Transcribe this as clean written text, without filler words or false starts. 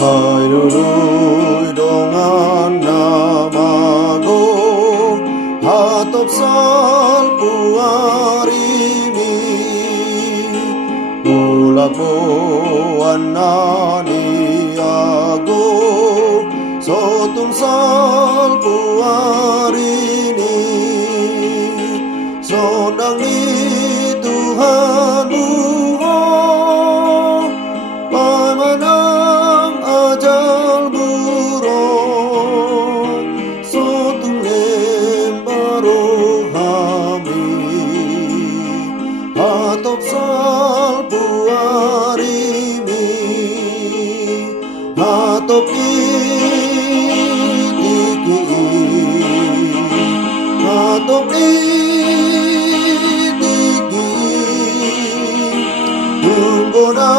Sayuluy dongan namago hatop salpuarimi ulapo anani ago sotum salpuarini sonang ni Tuhanmu pamanang ajal buruk sotum lembaro hami hatop salpuarimi hatop itiki hatop itiki Tunggona